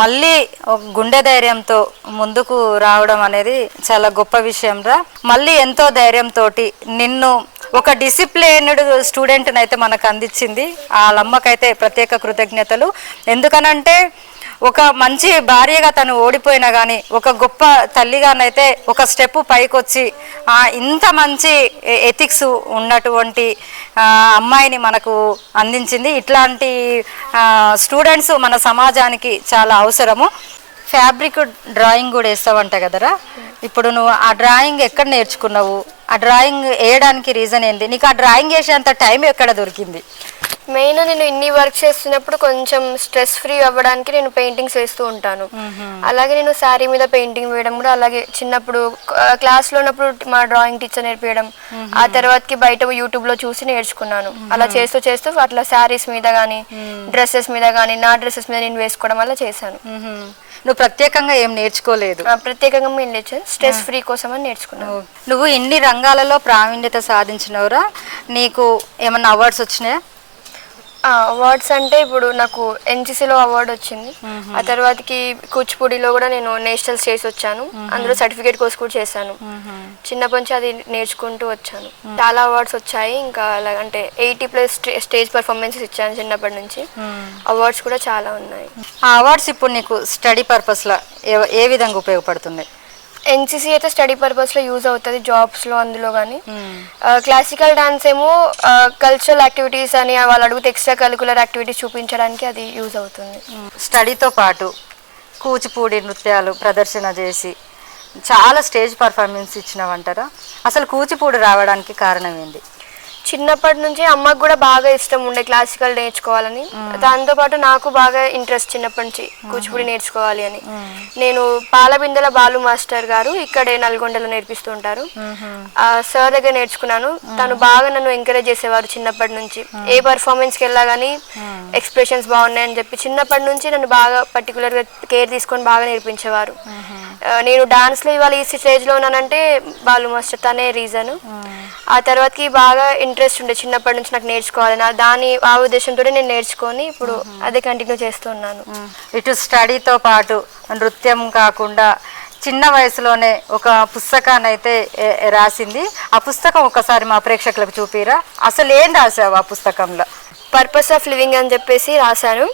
మళ్ళీ గుండె ధైర్యంతో ముందుకు రావడం అనేది చాలా గొప్ప విషయం రా. మళ్ళీ ఎంతో ధైర్యంతో నిన్ను ఒక డిసిప్లిన్డ్ స్టూడెంట్ని అయితే మనకు అందించింది. వాళ్ళమ్మకైతే ప్రత్యేక కృతజ్ఞతలు. ఎందుకనంటే ఒక మంచి భార్యగా తను ఓడిపోయినా కానీ ఒక గొప్ప తల్లిగానైతే ఒక స్టెప్ పైకి వచ్చి ఇంత మంచి ఎథిక్స్ ఉన్నటువంటి అమ్మాయిని మనకు అందించింది. ఇట్లాంటి స్టూడెంట్స్ మన సమాజానికి చాలా అవసరము. ఫ్యాబ్రిక్ డ్రాయింగ్ కూడా వేస్తావంట కదరా. ఇప్పుడు నువ్వు ఆ డ్రాయింగ్ ఎక్కడ నేర్చుకున్నావు? ఆ డ్రాయింగ్ వేయడానికి రీజన్ ఏంటి? నీకు ఆ డ్రాయింగ్ వేసేంత టైం ఎక్కడ దొరికింది? మెయిన్ నేను ఇన్ని వర్క్ చేస్తున్నప్పుడు కొంచెం స్ట్రెస్ ఫ్రీ అవ్వడానికి నేను పెయింటింగ్స్ వేస్తూ ఉంటాను. అలాగే నేను శారీ మీద పెయింటింగ్ వేయడం కూడా, అలాగే చిన్నప్పుడు క్లాస్లో ఉన్నప్పుడు మా డ్రాయింగ్ టీచర్ నేర్పించడం, ఆ తర్వాతకి బయట యూట్యూబ్లో చూసి నేర్చుకున్నాను. అలా చేస్తూ అట్లా శారీస్ మీద కానీ డ్రెస్సెస్ మీద కానీ నా డ్రెస్సెస్ మీద నేను వేసుకోవడం వల్ల చేశాను. నువ్వు ప్రత్యేకంగా ఏం నేర్చుకోలేదు? ప్రత్యేకంగా ఏం నేర్చాను, స్ట్రెస్ ఫ్రీ కోసం అని నేర్చుకున్నాను. నువ్వు ఇన్ని రంగాలలో ప్రావీణ్యత సాధించినవురా, నీకు ఏమన్నా అవార్డ్స్ వచ్చినాయా? అవార్డ్స్ అంటే ఇప్పుడు నాకు ఎన్సిసిలో అవార్డు వచ్చింది. ఆ తర్వాతకి కూచిపూడిలో కూడా నేను నేషనల్ స్టేజ్ వచ్చాను. అందులో సర్టిఫికేట్ కోర్స్ కూడా చేశాను. చిన్నప్పటి నుంచి అది నేర్చుకుంటూ వచ్చాను. చాలా అవార్డ్స్ వచ్చాయి. ఇంకా అంటే 80+ స్టేజ్ పర్ఫార్మెన్సెస్ ఇచ్చాను చిన్నప్పటి నుంచి. అవార్డ్స్ కూడా చాలా ఉన్నాయి. ఆ అవార్డ్స్ ఇప్పుడు నీకు స్టడీ పర్పస్లో ఏ విధంగా ఉపయోగపడుతుంది? ఎన్సీసీ అయితే స్టడీ పర్పస్లో యూజ్ అవుతుంది, జాబ్స్లో అందులో కానీ. క్లాసికల్ డాన్స్ ఏమో కల్చరల్ యాక్టివిటీస్ అని వాళ్ళు అడిగితే ఎక్స్ట్రా కరికులర్ యాక్టివిటీస్ చూపించడానికి అది యూజ్ అవుతుంది. స్టడీతో పాటు కూచిపూడి నృత్యాలు ప్రదర్శన చేసి చాలా స్టేజ్ పర్ఫార్మెన్స్ ఇచ్చినావంటారా? అసలు కూచిపూడి రావడానికి కారణం ఏంది? చిన్నప్పటి నుంచి అమ్మకు కూడా బాగా ఇష్టం ఉండే క్లాసికల్ నేర్చుకోవాలని. దాంతోపాటు నాకు బాగా ఇంట్రెస్ట్ చిన్నప్పటి నుంచి కూచిపూడి నేర్చుకోవాలి అని. నేను పాలబిందెల బాలు మాస్టర్ గారు ఇక్కడే నల్గొండలో నేర్పిస్తూ ఉంటారు. ఆ సార్ దగ్గర నేర్చుకున్నాను. తను బాగా నన్ను ఎంకరేజ్ చేసేవారు చిన్నప్పటి నుంచి. ఏ పర్ఫార్మెన్స్కి వెళ్ళా కానీ ఎక్స్ప్రెషన్స్ బాగున్నాయని చెప్పి చిన్నప్పటి నుంచి నన్ను బాగా పర్టికులర్గా కేర్ తీసుకొని బాగా నేర్పించేవారు. నేను డాన్స్లో ఇవాళ ఈ స్టేజ్లో ఉన్నానంటే బాలు మాస్టర్ తనే రీజన్. ఆ తర్వాతకి బాగా ఇంట్రెస్ట్ ఉండే చిన్నప్పటి నుంచి నాకు నేర్చుకోవాలని, ఆ ఉద్దేశంతో నేను నేర్చుకొని ఇప్పుడు అదే కంటిన్యూ చేస్తున్నాను. ఇటు స్టడీతో పాటు నృత్యం కాకుండా చిన్న వయసులోనే ఒక పుస్తకాన్ని అయితే రాసింది. ఆ పుస్తకం ఒకసారి మా ప్రేక్షకులకు చూపిరా, అసలు ఏం రాసావు ఆ పుస్తకంలో? పర్పస్ ఆఫ్ లివింగ్ అని చెప్పేసి రాశాను.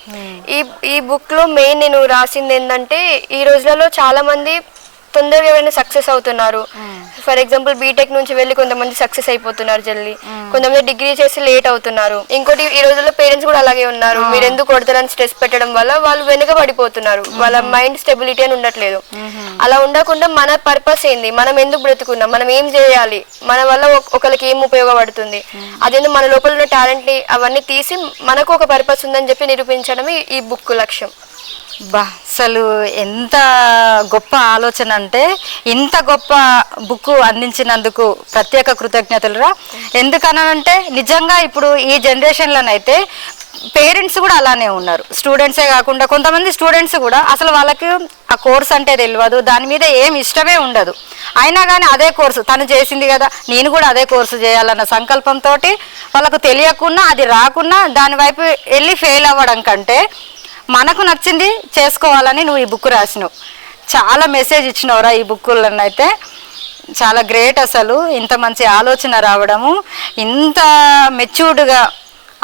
ఈ బుక్లో మెయిన్ నేను రాసింది ఏంటంటే, ఈ రోజులలో చాలా మంది తొందరగా ఎవరైనా సక్సెస్ అవుతున్నారు. ఫర్ ఎగ్జాంపుల్ బీటెక్ నుంచి వెళ్ళి కొంతమంది సక్సెస్ అయిపోతున్నారు జల్దీ, కొంతమంది డిగ్రీ చేసి లేట్ అవుతున్నారు. ఇంకోటి ఈ రోజుల్లో పేరెంట్స్ కూడా అలాగే ఉన్నారు. మీరు ఎందుకు కొడతారని స్ట్రెస్ పెట్టడం వల్ల వాళ్ళు వెనుక పడిపోతున్నారు, వాళ్ళ మైండ్ స్టెబిలిటీ అని ఉండట్లేదు. అలా ఉండకుండా మన పర్పస్ ఏంది, మనం ఎందుకు బ్రతుకున్నాం, మనం ఏం చేయాలి, మన వల్ల ఒకరికి ఏం ఉపయోగపడుతుంది, అదేందో మన లోపల ఉన్న టాలెంట్ ని అవన్నీ తీసి మనకు ఒక పర్పస్ ఉందని చెప్పి నిరూపించడమే ఈ బుక్ లక్ష్యం. బా, అసలు ఎంత గొప్ప ఆలోచన అంటే, ఇంత గొప్ప బుక్ అందించినందుకు ప్రత్యేక కృతజ్ఞతలురా. ఎందుకనంటే నిజంగా ఇప్పుడు ఈ జనరేషన్లోనైతే పేరెంట్స్ కూడా అలానే ఉన్నారు. స్టూడెంట్సే కాకుండా కొంతమంది స్టూడెంట్స్ కూడా అసలు వాళ్ళకి ఆ కోర్స్ అంటే తెలియదు, దాని మీద ఏం ఇష్టమే ఉండదు. అయినా కానీ అదే కోర్సు తను చేసింది కదా, నేను కూడా అదే కోర్సు చేయాలన్న సంకల్పంతో వాళ్ళకు తెలియకుండా అది రాకుండా దాని వైపు వెళ్ళి ఫెయిల్ అవ్వడం కంటే మనకు నచ్చింది చేసుకోవాలని నువ్వు ఈ బుక్ రాసినావు. చాలా మెసేజ్ ఇచ్చినవరా ఈ బుక్కులను అయితే. చాలా గ్రేట్ అసలు, ఇంత మంచి ఆలోచన రావడము, ఇంత మెచ్యూర్డ్గా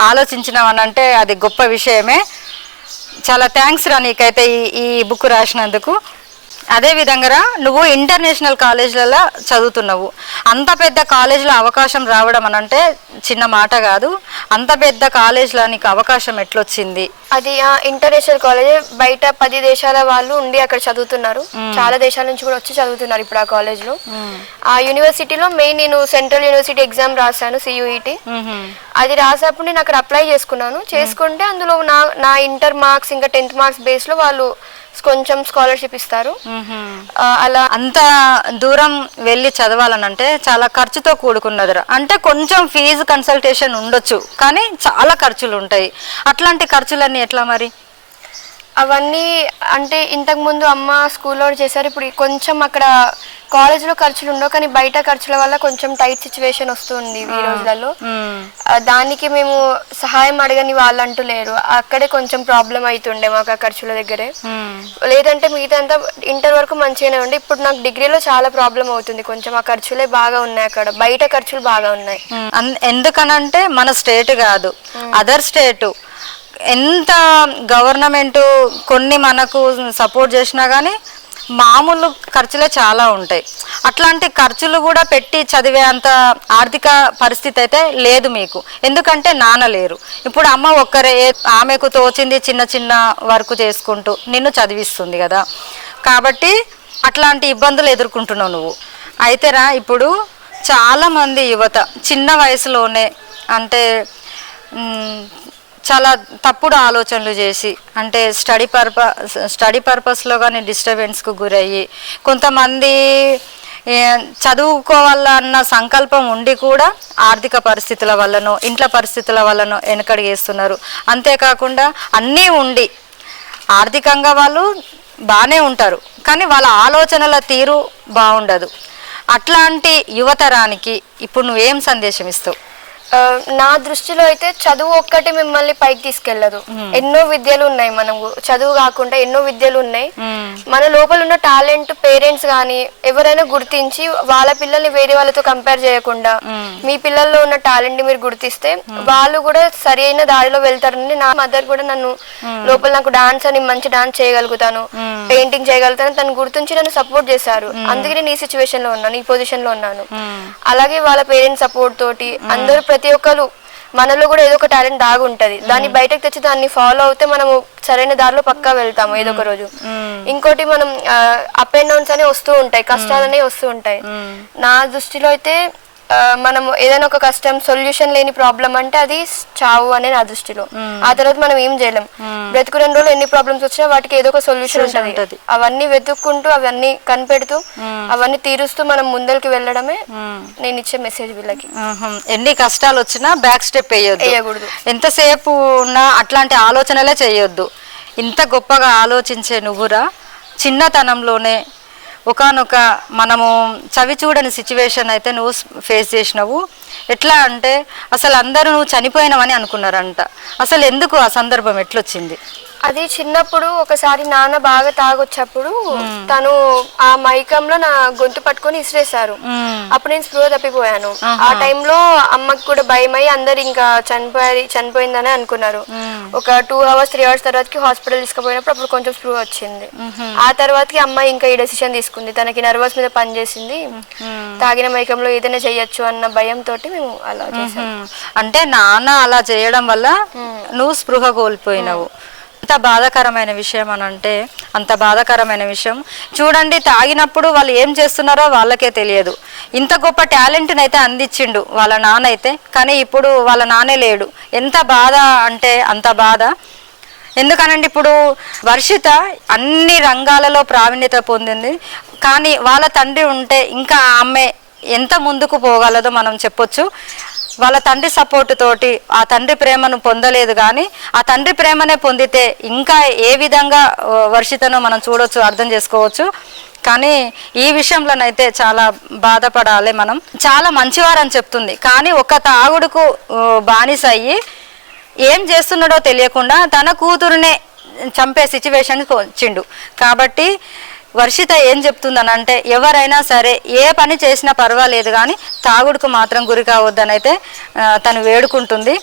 ఆలోచించినావనంటే అది గొప్ప విషయమే. చాలా థ్యాంక్స్ రా నీకైతే ఈ బుక్ రాసినందుకు. అదేవిధంగా నువ్వు ఇంటర్నేషనల్ కాలేజ్లలో చదువుతున్నావు. అంత పెద్ద కాలేజ్లో అవకాశం రావడం అనంటే చిన్న మాట కాదు. అంత పెద్ద కాలేజ్లో నీకు అవకాశం ఎట్లొచ్చింది? అది ఇంటర్నేషనల్ కాలేజ్, బయట 10 దేశాల వాళ్ళు ఉండి అక్కడ చదువుతున్నారు. చాలా దేశాల నుంచి కూడా వచ్చి చదువుతున్నారు ఇప్పుడు ఆ కాలేజ్లో. ఆ యూనివర్సిటీలో మెయిన్ నేను సెంట్రల్ యూనివర్సిటీ ఎగ్జామ్ రాశాను, CUET. అది రాసేప్పుడు నేను అక్కడ అప్లై చేసుకుంటే అందులో నా ఇంటర్ మార్క్స్ ఇంకా 10th మార్క్స్ బేస్లో వాళ్ళు కొంచెం స్కాలర్షిప్ ఇస్తారు. అలా అంత దూరం వెళ్ళి చదవాలనంటే చాలా ఖర్చుతో కూడుకున్నదిరా. అంటే కొంచెం ఫీజు కన్సల్టేషన్ ఉండొచ్చు, కానీ చాలా ఖర్చులు ఉంటాయి. అట్లాంటి ఖర్చులన్నీ ఎట్లా మరి? అవన్నీ అంటే ఇంతకుముందు అమ్మ స్కూల్లో చేశారు. ఇప్పుడు కొంచెం అక్కడ కాలేజ్లో ఖర్చులు ఉండవు, కానీ బయట ఖర్చుల వల్ల కొంచెం టైట్ సిచ్యువేషన్ వస్తుంది ఈ రోజులలో. దానికి మేము సహాయం అడగని వాళ్ళంటూ లేరు. అక్కడే కొంచెం ప్రాబ్లం అవుతుండే మాకు ఆ ఖర్చుల దగ్గరే. లేదంటే మిగతా అంతా ఇంటర్ వరకు మంచిగానే ఉండే. ఇప్పుడు నాకు డిగ్రీలో చాలా ప్రాబ్లం అవుతుంది, కొంచెం ఆ ఖర్చులే బాగా ఉన్నాయి, అక్కడ బయట ఖర్చులు బాగా ఉన్నాయి. ఎందుకనంటే మన స్టేట్ కాదు, అదర్ స్టేటు ఎంత గవర్నమెంట్ కొన్ని మనకు సపోర్ట్ చేసినా కానీ మామూలు ఖర్చులే చాలా ఉంటాయి. అట్లాంటి ఖర్చులు కూడా పెట్టి చదివే అంత ఆర్థిక పరిస్థితి అయితే లేదు మీకు. ఎందుకంటే నాన్న లేరు. ఇప్పుడు అమ్మ ఒక్కరే, ఆమెకు తోచింది చిన్న చిన్న వర్క్ చేసుకుంటూ నిన్ను చదివిస్తుంది కదా. కాబట్టి అట్లాంటి ఇబ్బందులు ఎదుర్కొంటున్నావు నువ్వు. అయితేరా ఇప్పుడు చాలామంది యువత చిన్న వయసులోనే అంటే చాలా తప్పుడు ఆలోచనలు చేసి, అంటే స్టడీ పర్పస్లో కానీ డిస్టర్బెన్స్కు గురయ్యి, కొంతమంది చదువుకోవాలన్న సంకల్పం ఉండి కూడా ఆర్థిక పరిస్థితుల వల్లనో ఇంట్లో పరిస్థితుల వల్లనో వెనకడిగేస్తున్నారు. అంతేకాకుండా అన్నీ ఉండి ఆర్థికంగా వాళ్ళు బాగానే ఉంటారు, కానీ వాళ్ళ ఆలోచనల తీరు బాగుండదు. అట్లాంటి యువతరానికి ఇప్పుడు నువ్వేం సందేశం ఇస్తావు? నా దృష్టిలో అయితే చదువు ఒక్కటి మిమ్మల్ని పైకి తీసుకెళ్లదు. ఎన్నో విద్యలు ఉన్నాయి, మనకు చదువు కాకుండా ఎన్నో విద్యలు ఉన్నాయి. మన లోపల ఉన్న టాలెంట్ పేరెంట్స్ కానీ ఎవరైనా గుర్తించి వాళ్ళ పిల్లల్ని వేరే వాళ్ళతో కంపేర్ చేయకుండా మీ పిల్లల్లో ఉన్న టాలెంట్ ని మీరు గుర్తిస్తే వాళ్ళు కూడా సరి అయిన దారిలో వెళ్తారని. నా మదర్ కూడా నన్ను లోపల నాకు డాన్స్ అని మంచి డాన్స్ చేయగలుగుతాను, పెయింటింగ్ చేయగలుగుతాను తను గుర్తించి నన్ను సపోర్ట్ చేశారు. అందుకే నేను ఈ సిచ్యువేషన్ లో ఉన్నాను, ఈ పొజిషన్ లో ఉన్నాను. అలాగే వాళ్ళ పేరెంట్స్ సపోర్ట్ తోటి అందరూ ప్రతి ఒక్కరు మనలో కూడా ఏదో ఒక టాలెంట్ దాగి ఉంటది, దాన్ని బయటకు తెచ్చి దాన్ని ఫాలో అవుతే మనము సరైన దారిలో పక్కా వెళ్తాము ఏదో ఒక రోజు. ఇంకోటి మనం అప్ అండ్ డౌన్స్ అనే వస్తూ ఉంటాయి, కష్టాలు అనేవి వస్తూ ఉంటాయి. నా దృష్టిలో అయితే మనం ఏదైనా ఒక కష్టం సొల్యూషన్ లేని ప్రాబ్లం అంటే అది చావు అనే నా దృష్టిలో. ఆ తర్వాత మనం ఏం చేయలేం. బ్రతుకునే రోజులు ఎన్ని ప్రాబ్లమ్స్ వచ్చినా వాటికి ఏదో ఒక సొల్యూషన్ ఉంటుంది. అవన్నీ వెతుక్కుంటూ అవన్నీ కనిపెడుతూ అవన్నీ తీరుస్తూ మనం ముందరికి వెళ్ళడమే నేను ఇచ్చే మెసేజ్ వీళ్ళకి. ఎన్ని కష్టాలు వచ్చినా బ్యాక్ స్టెప్ వేయకూడదు, ఎంతసేపు ఉన్నా అట్లాంటి ఆలోచనలే చేయొద్దు. ఇంత గొప్పగా ఆలోచించే నువ్వురా చిన్నతనంలోనే ఒకనొక మనము చవి చూడని సిచ్యువేషన్ అయితే నువ్వు ఫేస్ చేసినావు. ఎట్లా అంటే అసలు అందరూ నువ్వు చనిపోయినావని అనుకున్నారంట. అసలు ఎందుకు ఆ సందర్భం ఎట్లొచ్చింది? అది చిన్నప్పుడు ఒకసారి నాన్న బాగా తాగొచ్చప్పుడు తను ఆ మైకంలో నా గొంతు పట్టుకొని ఇసిరేశారు. అప్పుడు నేను స్పృహ తప్పిపోయాను. ఆ టైంలో అమ్మకి కూడా భయమై అందరు ఇంకా చనిపోయిందని అనుకున్నారు. ఒక 2 hours 3 hours తర్వాతకి హాస్పిటల్ తీసుకుపోయినప్పుడు అప్పుడు కొంచెం స్పృహ వచ్చింది. ఆ తర్వాతకి అమ్మ ఇంకా ఈ డెసిషన్ తీసుకుంది. తనకి నర్వస్ మీద పనిచేసింది, తాగిన మైకంలో ఏదైనా చెయ్యొచ్చు అన్న భయంతో మేము అలా చేసాం. అంటే నాన్న అలా చేయడం వల్ల నువ్వు స్పృహ కోల్పోయినావు. అంత బాధాకరమైన విషయం అని అంటే అంత బాధాకరమైన విషయం. చూడండి, తాగినప్పుడు వాళ్ళు ఏం చేస్తున్నారో వాళ్ళకే తెలియదు. ఇంత గొప్ప టాలెంట్ని అయితే అందించిండు వాళ్ళ నాన్న అయితే, కానీ ఇప్పుడు వాళ్ళ నాన్నే లేడు. ఎంత బాధ అంటే అంత బాధ. ఎందుకనంటే ఇప్పుడు వర్షిత అన్ని రంగాలలో ప్రావీణ్యత పొందింది, కానీ వాళ్ళ తండ్రి ఉంటే ఇంకా ఆమె ఎంత ముందుకు పోగలదో మనం చెప్పొచ్చు. వాళ్ళ తండ్రి సపోర్ట్ తోటి ఆ తండ్రి ప్రేమను పొందలేదు, కానీ ఆ తండ్రి ప్రేమనే పొందితే ఇంకా ఏ విధంగా వర్షితను మనం చూడొచ్చు, అర్థం చేసుకోవచ్చు. కానీ ఈ విషయంలోనైతే చాలా బాధపడాలి మనం. చాలా మంచివారని చెప్తుంది, కానీ ఒక తాగుడుకు బానిస అయ్యి ఏం చేస్తున్నాడో తెలియకుండా తన కూతురునే చంపే సిచ్యువేషన్కి వచ్చిండు. కాబట్టి వర్షిత ఏం చెప్తుందనంటే ఎవరైనా సరే ఏ పని చేసినా పర్వాలేదు, కానీ తాగుడుకు మాత్రం గురి కావద్దని అయితే తను వేడుకుంటుంది.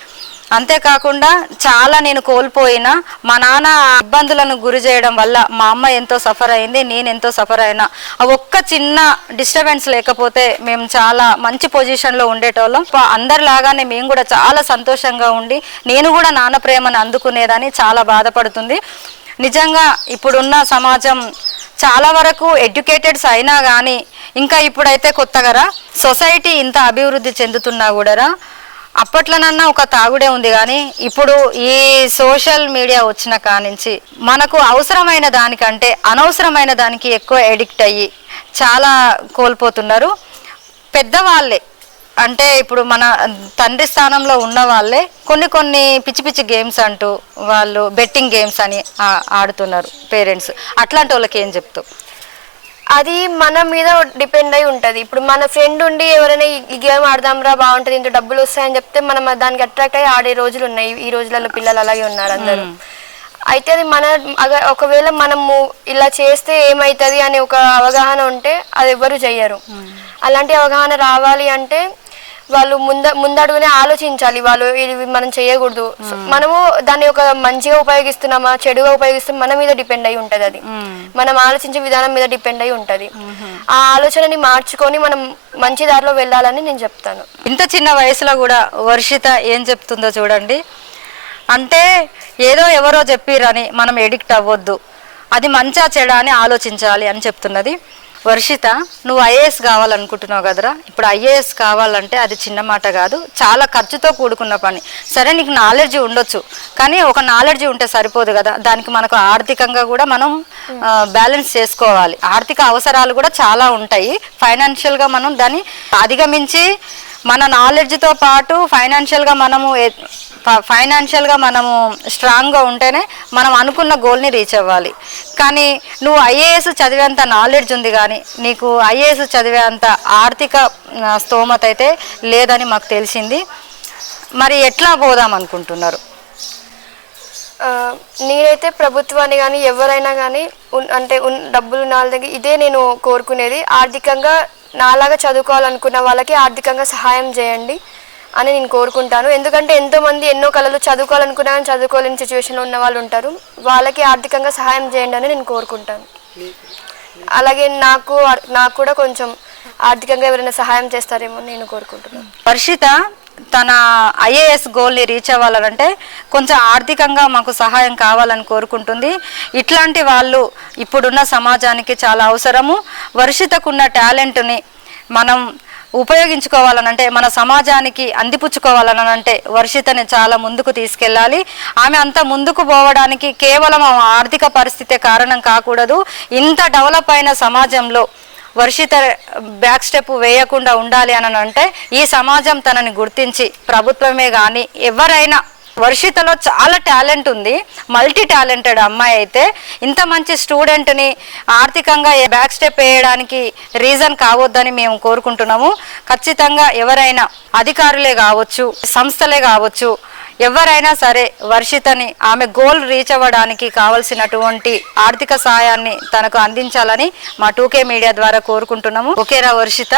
అంతేకాకుండా చాలా నేను కోల్పోయినా మా నాన్న ఇబ్బందులను గురి చేయడం వల్ల మా అమ్మ ఎంతో సఫర్ అయింది, నేను ఎంతో సఫర్ అయినా. ఆ ఒక్క చిన్న డిస్టర్బెన్స్ లేకపోతే మేము చాలా మంచి పొజిషన్లో ఉండేటోళ్ళం. అందరిలాగానే మేము కూడా చాలా సంతోషంగా ఉండి నేను కూడా నాన్న ప్రేమను అందుకునేదని చాలా బాధపడుతుంది. నిజంగా ఇప్పుడున్న సమాజం చాలా వరకు ఎడ్యుకేటెడ్స్ అయినా కానీ ఇంకా ఇప్పుడైతే కొత్తగా సొసైటీ ఇంత అభివృద్ధి చెందుతున్నా కూడా అప్పట్లోనన్నా ఒక తాగుడే ఉంది, కానీ ఇప్పుడు ఈ సోషల్ మీడియా వచ్చిన కానించి మనకు అవసరమైన దానికంటే అనవసరమైన దానికి ఎక్కువ ఎడిక్ట్ అయ్యి చాలా కోల్పోతున్నారు. పెద్దవాళ్ళే అంటే ఇప్పుడు మన తండ్రి స్థానంలో ఉన్న వాళ్ళే కొన్ని పిచ్చి పిచ్చి గేమ్స్ అంటూ వాళ్ళు బెట్టింగ్ గేమ్స్ అని ఆడుతున్నారు పేరెంట్స్. అట్లాంటి వాళ్ళకి ఏం చెప్తావు? అది మన మీద డిపెండ్ అయి ఉంటుంది. ఇప్పుడు మన ఫ్రెండ్ ఉండి ఎవరైనా ఈ గేమ్ ఆడదాంరా బాగుంటుంది, ఇంత డబ్బులు వస్తాయని చెప్తే మనం దానికి అట్రాక్ట్ అయ్యి ఆడే రోజులు ఉన్నాయి. ఈ రోజులలో పిల్లలు అలాగే ఉన్నారు అందరూ. అయితే అది ఒకవేళ మనము ఇలా చేస్తే ఏమవుతుంది అనే ఒక అవగాహన ఉంటే అది ఎవ్వరు చెయ్యరు. అలాంటి అవగాహన రావాలి అంటే వాళ్ళు ముందడుగునే ఆలోచించాలి. వాళ్ళు ఇవి మనం చేయకూడదు, మనము దాన్ని ఒక మంచిగా ఉపయోగిస్తున్నామా చెడుగా ఉపయోగిస్తున్నామా మన మీద డిపెండ్ అయి ఉంటది. అది మనం ఆలోచించే విధానం మీద డిపెండ్ అయి ఉంటది. ఆ ఆలోచనని మార్చుకొని మనం మంచి దారిలో వెళ్ళాలని నేను చెప్తాను. ఇంత చిన్న వయసులో కూడా వర్షిత ఏం చెప్తుందో చూడండి. అంటే ఏదో ఎవరో చెప్పిరని మనం ఎడిక్ట్ అవ్వద్దు, అది మంచా చెడా అని ఆలోచించాలి అని చెప్తున్నది. వర్షిత, నువ్వు ఐఏఎస్ కావాలనుకుంటున్నావు కదరా. ఇప్పుడు ఐఏఎస్ కావాలంటే అది చిన్న మాట కాదు, చాలా ఖర్చుతో కూడుకున్న పని. సరే, నీకు నాలెడ్జ్ ఉండొచ్చు, కానీ ఒక నాలెడ్జ్ ఉంటే సరిపోదు కదా, దానికి మనకు ఆర్థికంగా కూడా మనం బ్యాలెన్స్ చేసుకోవాలి. ఆర్థిక అవసరాలు కూడా చాలా ఉంటాయి. ఫైనాన్షియల్గా మనం దాన్ని అధిగమించి మన నాలెడ్జ్తో పాటు ఫైనాన్షియల్గా మనము స్ట్రాంగ్గా ఉంటేనే మనం అనుకున్న గోల్ని రీచ్ అవ్వాలి. కానీ నువ్వు ఐఏఎస్ చదివేంత నాలెడ్జ్ ఉంది, కానీ నీకు ఐఏఎస్ చదివేంత ఆర్థిక స్తోమత అయితే లేదని మాకు తెలిసింది. మరి ఎట్లా పోదాం అనుకుంటున్నారు? నేనైతే ప్రభుత్వాన్ని కానీ ఎవరైనా కానీ అంటే డబ్బులు నా దగ్గర ఇదే నేను కోరుకునేది, ఆర్థికంగా నాలాగా చదువుకోవాలనుకున్న వాళ్ళకి ఆర్థికంగా సహాయం చేయండి అని నేను కోరుకుంటాను. ఎందుకంటే ఎంతోమంది ఎన్నో కళలు చదువుకోవాలనుకున్నా కానీ చదువుకోలేని సిచ్యువేషన్లో ఉన్న వాళ్ళు ఉంటారు. వాళ్ళకి ఆర్థికంగా సహాయం చేయండి అని నేను కోరుకుంటాను. అలాగే నాకు కూడా కొంచెం ఆర్థికంగా ఎవరైనా సహాయం చేస్తారేమో నేను కోరుకుంటున్నాను. వర్షిత తన ఐఏఎస్ గోల్ని రీచ్ అవ్వాలంటే కొంచెం ఆర్థికంగా మాకు సహాయం కావాలని కోరుకుంటుంది. ఇట్లాంటి వాళ్ళు ఇప్పుడున్న సమాజానికి చాలా అవసరము. వర్షితకున్న టాలెంట్ని మనం ఉపయోగించుకోవాలనంటే, మన సమాజానికి అందిపుచ్చుకోవాలనంటే వర్షితని చాలా ముందుకు తీసుకెళ్ళాలి. ఆమె అంత ముందుకు పోవడానికి కేవలం ఆర్థిక పరిస్థితే కారణం కాకూడదు. ఇంత డెవలప్ అయిన సమాజంలో వర్షిత బ్యాక్ స్టెప్ వేయకుండా ఉండాలి అని అంటే ఈ సమాజం తనని గుర్తించి, ప్రభుత్వమే కానీ ఎవరైనా, వర్షితలో చాలా టాలెంట్ ఉంది, మల్టీ టాలెంటెడ్ అమ్మాయి అయితే ఇంత మంచి స్టూడెంట్ని ఆర్థికంగా బ్యాక్ స్టెప్ వేయడానికి రీజన్ కావద్దని మేము కోరుకుంటున్నాము. ఖచ్చితంగా ఎవరైనా అధికారులే కావచ్చు, సంస్థలే కావచ్చు, ఎవరైనా సరే వర్షితని ఆమె గోల్ రీచ్ అవ్వడానికి కావలసినటువంటి ఆర్థిక సాయాన్ని తనకు అందించాలని మా 2K మీడియా ద్వారా కోరుకుంటున్నాము. ఓకేరా వర్షిత,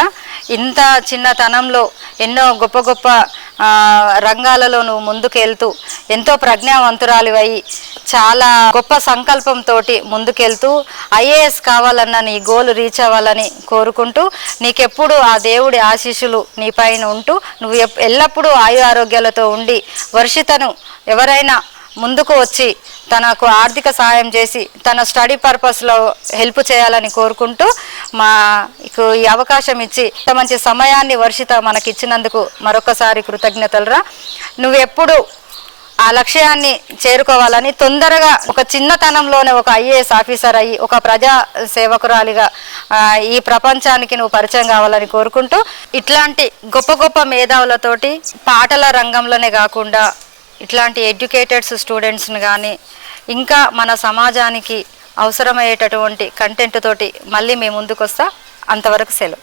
ఇంత చిన్నతనంలో ఎన్నో గొప్ప గొప్ప రంగాలలో నువ్వు ముందుకెళ్తూ ఎంతో ప్రజ్ఞావంతురాలివై చాలా గొప్ప సంకల్పంతో ముందుకెళ్తూ ఐఏఎస్ కావాలన్న నీ గోల్ రీచ్ అవ్వాలని కోరుకుంటూ, నీకెప్పుడు ఆ దేవుడి ఆశీస్సులు నీ పైన ఉంటూ నువ్వు ఎల్లప్పుడూ ఆరోగ్యాలతో ఉండి వర్షితను ఎవరైనా ముందుకు వచ్చి తనకు ఆర్థిక సహాయం చేసి తన స్టడీ పర్పస్లో హెల్ప్ చేయాలని కోరుకుంటూ మాకు ఈ అవకాశం ఇచ్చి ఇంత మంచి సమయాన్ని వర్షిత మనకి ఇచ్చినందుకు మరొకసారి కృతజ్ఞతలురా. నువ్వెప్పుడు ఆ లక్ష్యాన్ని చేరుకోవాలని, తొందరగా ఒక చిన్నతనంలోనే ఒక ఐఏఎస్ ఆఫీసర్ అయ్యి ఒక ప్రజా సేవకురాలిగా ఈ ప్రపంచానికి నువ్వు పరిచయం కావాలని కోరుకుంటూ, ఇట్లాంటి గొప్ప గొప్ప మేధావులతోటి పాటల రంగంలోనే కాకుండా ఇట్లాంటి ఎడ్యుకేటెడ్స్ స్టూడెంట్స్ని కానీ ఇంకా మన సమాజానికి అవసరమయ్యేటటువంటి కంటెంట్ తోటి మళ్ళీ మేము ముందుకు వస్తా. అంతవరకు సెలవు.